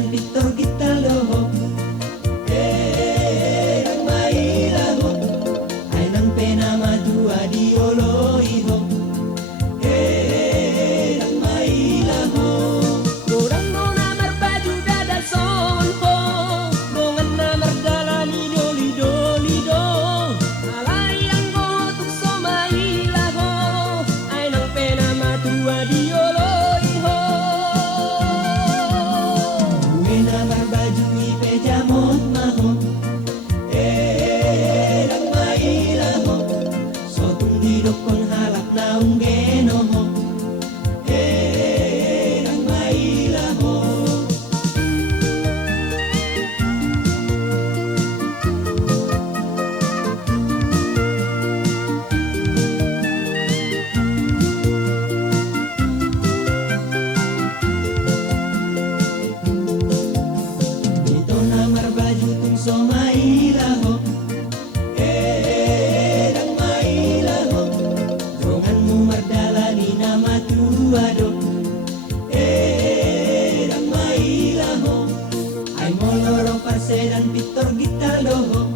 parseran pitor kita loho. Nang mailaho, ay nang pena maju adiolo iho. Nang mailaho. Orang nona berbaju gadal sonpo, dongan namar dalan lido lido lido. Alayang gotuk somailaho, ay nang pena matu adiolo iho. Wena berbaju ipe jamot maho. Nang mailaho, sotung didokon halap naung genoho. Nang mailaho. Dito namar baju tung somailaho. Nang mailaho, donganmu mardalani nama tuado. Nang mailaho, ay moloro parseran pitor kita loho.